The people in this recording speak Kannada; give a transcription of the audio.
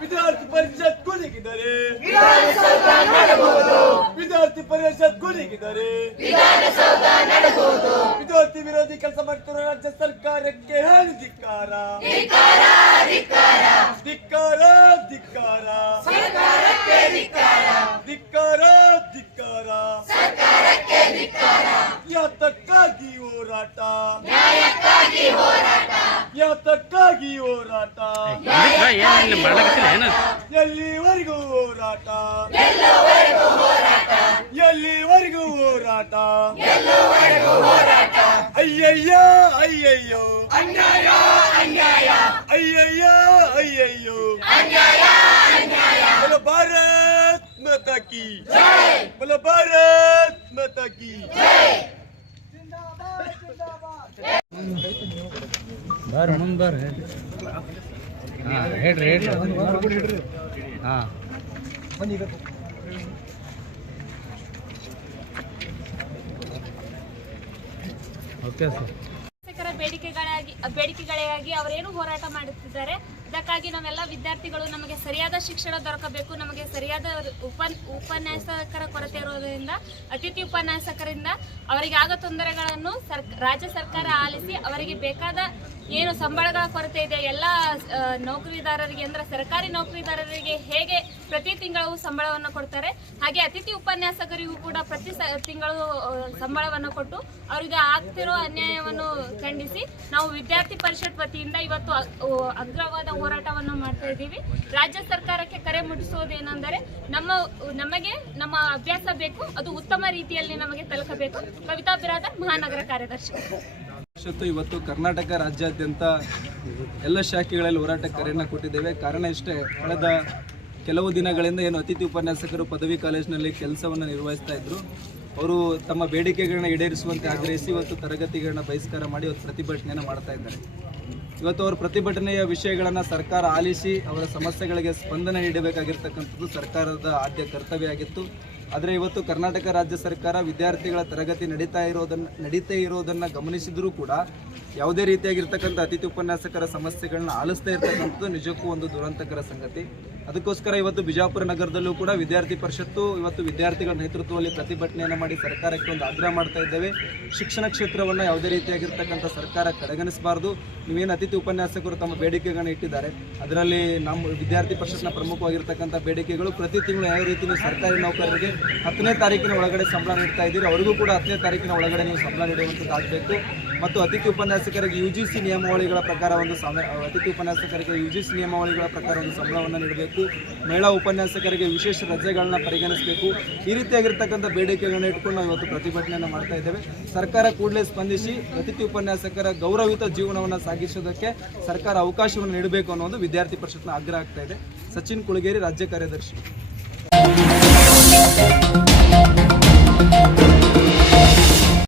ವಿದ್ಯಾರ್ಥಿ ಪರಿಷತ್ ಕುಣಿಗಿದರೆ ವಿದ್ಯಾರ್ಥಿ ಪರಿಷತ್ ಕುಣಿಗಿದರೆ ವಿದ್ಯಾರ್ಥಿ ವಿರೋಧಿ ಕೆಲಸ ಮಾಡ್ತಿರೋ ರಾಜ್ಯ ಸರ್ಕಾರಕ್ಕೆ ಹೇಳಿ ಧಿಕ್ಕಾರ ಧಿಕ್ಕಾರ! ಧಿಕ್ಕಾರ ಧಿಕ್ಕಾರ! ಧಿಕ್ಕಾರ! ಯಾತಕ್ಕಾಗಿ ಹೋರಾಟ! ಹೋರಾಟ! ಏನಿಲ್ಲ ಮಾಡಕತ್ತಿಲ್ಲ ಏನ ಎಲ್ಲಿವರೆಗೂ ಹೋರಾಟ ಎಲ್ಲಿವರೆಗೂ ಹೋರಾಟ ಅಯ್ಯಯ್ಯ ಅಯ್ಯಯ್ಯೋ ಅಯ್ಯಯ್ಯ ಅಯ್ಯಯ್ಯೋ बोलो भारत माता की बोलो भारत माता की ಬರ್ ಮುಂದೆ ಬರ್ ಹಾಂ ಹೇಳ್ರಿ ಹೇಳ್ರಿ. ಹಾಂ. Okay sir. ಬೇಡಿಕೆಗಳಾಗಿ ಬೇಡಿಕೆಗಳಿಗಾಗಿ ಅವರೇನು ಹೋರಾಟ ಮಾಡುತ್ತಿದ್ದಾರೆ? ಇದಕ್ಕಾಗಿ ನಾವೆಲ್ಲ ವಿದ್ಯಾರ್ಥಿಗಳು ನಮಗೆ ಸರಿಯಾದ ಶಿಕ್ಷಣ ದೊರಕಬೇಕು, ನಮಗೆ ಸರಿಯಾದ ಉಪನ್, ಉಪನ್ಯಾಸಕರ ಕೊರತೆ ಇರೋದ್ರಿಂದ, ಅತಿಥಿ ಉಪನ್ಯಾಸಕರಿಂದ ಅವರಿಗೆ ಆಗೋ ತೊಂದರೆಗಳನ್ನು ರಾಜ್ಯ ಸರ್ಕಾರ ಆಲಿಸಿ ಅವರಿಗೆ ಬೇಕಾದ ಏನು ಸಂಬಳಗಳ ಕೊರತೆ ಇದೆ, ಎಲ್ಲ ನೌಕರಿದಾರರಿಗೆ ಅಂದ್ರೆ ಸರ್ಕಾರಿ ನೌಕರಿದಾರರಿಗೆ ಹೇಗೆ ಪ್ರತಿ ತಿಂಗಳು ಸಂಬಳವನ್ನು ಕೊಡ್ತಾರೆ, ಹಾಗೆ ಅತಿಥಿ ಉಪನ್ಯಾಸಕರಿಗೂ ಕೂಡ ಪ್ರತಿ ತಿಂಗಳು ಸಂಬಳವನ್ನು ಕೊಟ್ಟು ಅವರಿಗೆ ಆಗ್ತಿರೋ ಅನ್ಯಾಯವನ್ನು ಖಂಡಿಸಿ ನಾವು ವಿದ್ಯಾರ್ಥಿ ಪರಿಷತ್ ವತಿಯಿಂದ ಇವತ್ತು ಅಗ್ರವಾದ ಹೋರಾಟವನ್ನು ಮಾಡ್ತಾ ಇದ್ದೀವಿ. ರಾಜ್ಯ ಸರ್ಕಾರಕ್ಕೆ ಕರೆ ಮುಟ್ಟಿಸುವುದೇನೆಂದರೆ ನಮ್ಮ, ನಮಗೆ ನಮ್ಮ ಅಭ್ಯಾಸ ಬೇಕು, ಅದು ಉತ್ತಮ ರೀತಿಯಲ್ಲಿ ನಮಗೆ ತಲುಪಬೇಕು. ಕವಿತಾ ಬಿರಾದರ್, ಮಹಾನಗರ ಕಾರ್ಯದರ್ಶಿ. ಇವತ್ತು ಕರ್ನಾಟಕ ರಾಜ್ಯಾದ್ಯಂತ ಎಲ್ಲ ಶಾಖೆಗಳಲ್ಲಿ ಹೋರಾಟ ಕರೆಯನ್ನು ಕೊಟ್ಟಿದ್ದೇವೆ. ಕಾರಣ ಇಷ್ಟೇ, ಕಳೆದ ಕೆಲವು ದಿನಗಳಿಂದ ಏನು ಅತಿಥಿ ಉಪನ್ಯಾಸಕರು ಪದವಿ ಕಾಲೇಜಿನಲ್ಲಿ ಕೆಲಸವನ್ನು ನಿರ್ವಹಿಸ್ತಾ ಇದ್ರು. ಅವರು ತಮ್ಮ ಬೇಡಿಕೆಗಳನ್ನ ಈಡೇರಿಸುವಂತೆ ಆಗ್ರಹಿಸಿ ಇವತ್ತು ತರಗತಿಗಳನ್ನ ಬಹಿಷ್ಕಾರ ಮಾಡಿ ಇವತ್ತು ಪ್ರತಿಭಟನೆಯನ್ನು ಮಾಡ್ತಾ ಇದ್ದಾರೆ. ಇವತ್ತು ಅವರ ಪ್ರತಿಭಟನೆಯ ವಿಷಯಗಳನ್ನು ಸರ್ಕಾರ ಆಲಿಸಿ ಅವರ ಸಮಸ್ಯೆಗಳಿಗೆ ಸ್ಪಂದನೆ ನೀಡಬೇಕಾಗಿರ್ತಕ್ಕಂಥದ್ದು ಸರ್ಕಾರದ ಆದ್ಯ ಕರ್ತವ್ಯ ಆಗಿತ್ತು ಆದರೆ ಇವತ್ತು ಕರ್ನಾಟಕ ರಾಜ್ಯ ಸರ್ಕಾರ ವಿದ್ಯಾರ್ಥಿಗಳ ತರಗತಿ ನಡೀತಾ ಇರೋದನ್ನ ನಡೀತೇ ಇರೋದನ್ನ ಗಮನಿಸಿದರೂ ಕೂಡ ಯಾವುದೇ ರೀತಿಯಾಗಿರ್ತಕ್ಕಂಥ ಅತಿಥಿ ಉಪನ್ಯಾಸಕರ ಸಮಸ್ಯೆಗಳನ್ನ ಆಲಿಸ್ತಾ ಇರ್ತಕ್ಕಂಥದ್ದು ನಿಜಕ್ಕೂ ಒಂದು ದುರಂತಕರ ಸಂಗತಿ. ಅದಕ್ಕೋಸ್ಕರ ಇವತ್ತು ಬಿಜಾಪುರ ನಗರದಲ್ಲೂ ಕೂಡ ವಿದ್ಯಾರ್ಥಿ ಪರಿಷತ್ತು, ಇವತ್ತು ವಿದ್ಯಾರ್ಥಿಗಳ ನೇತೃತ್ವದಲ್ಲಿ ಪ್ರತಿಭಟನೆಯನ್ನು ಮಾಡಿ ಸರ್ಕಾರಕ್ಕೆ ಒಂದು ಆಗ್ರಹ ಮಾಡ್ತಾ ಇದ್ದೇವೆ. ಶಿಕ್ಷಣ ಕ್ಷೇತ್ರವನ್ನು ಯಾವುದೇ ರೀತಿಯಾಗಿರ್ತಕ್ಕಂಥ ಸರ್ಕಾರ ಕಡೆಗಣಿಸಬಾರ್ದು. ನೀವೇನು ಅತಿಥಿ ಉಪನ್ಯಾಸಕರು ತಮ್ಮ ಬೇಡಿಕೆಗಳನ್ನು ಇಟ್ಟಿದ್ದಾರೆ, ಅದರಲ್ಲಿ ನಮ್ಮ ವಿದ್ಯಾರ್ಥಿ ಪರಿಷತ್ನ ಪ್ರಮುಖವಾಗಿರ್ತಕ್ಕಂಥ ಬೇಡಿಕೆಗಳು ಪ್ರತಿ ತಿಂಗಳು ಯಾವ ರೀತಿ ನೀವು ಸರ್ಕಾರಿ ನೌಕರರಿಗೆ ಹತ್ತನೇ ತಾರೀಕಿನ ಒಳಗಡೆ ಸಂಬಳ ನೀಡ್ತಾ ಇದ್ದೀರಿ. ಅವರಿಗೂ ಕೂಡ ಹತ್ತನೇ ತಾರೀಕಿನ ಒಳಗಡೆ ನೀವು ಸಂಬಳ ನೀಡುವಂಥದ್ದು ಆಗಬೇಕು. ಮತ್ತು ಅತಿಥಿ ಉಪನ್ಯಾಸಕರಿಗೆ ಯು ಜಿ ಸಿ ನಿಯಮಾವಳಿಗಳ ಪ್ರಕಾರ ಒಂದು ಸಮ ಅತಿಥಿ ಉಪನ್ಯಾಸಕರಿಗೆ ಯು ಜಿ ಸಿ ನಿಯಮಾವಳಿಗಳ ಪ್ರಕಾರ ಒಂದು ಸಂಬಳವನ್ನು ನೀಡಬೇಕು. ಮಹಿಳಾ ಉಪನ್ಯಾಸಕರಿಗೆ ವಿಶೇಷ ರಜೆಗಳನ್ನ ಪರಿಗಣಿಸಬೇಕು. ಈ ರೀತಿಯಾಗಿರ್ತಕ್ಕಂಥ ಬೇಡಿಕೆಗಳನ್ನ ಇಟ್ಕೊಂಡು ನಾವು ಇವತ್ತು ಪ್ರತಿಭಟನೆಯನ್ನು ಮಾಡ್ತಾ ಇದ್ದೇವೆ. ಸರ್ಕಾರ ಕೂಡಲೇ ಸ್ಪಂದಿಸಿ ಅತಿಥಿ ಉಪನ್ಯಾಸಕರ ಗೌರವಯುತ ಜೀವನವನ್ನು ಸಾಗಿಸೋದಕ್ಕೆ ಸರ್ಕಾರ ಅವಕಾಶವನ್ನು ನೀಡಬೇಕು ಅನ್ನೋ ಒಂದು ವಿದ್ಯಾರ್ಥಿ ಪರಿಷತ್ನ ಆಗ್ರಹ ಆಗ್ತಾ ಇದೆ. ಸಚಿನ್ ಕುಳಗೇರಿ ರಾಜ್ಯ ಕಾರ್ಯದರ್ಶಿ.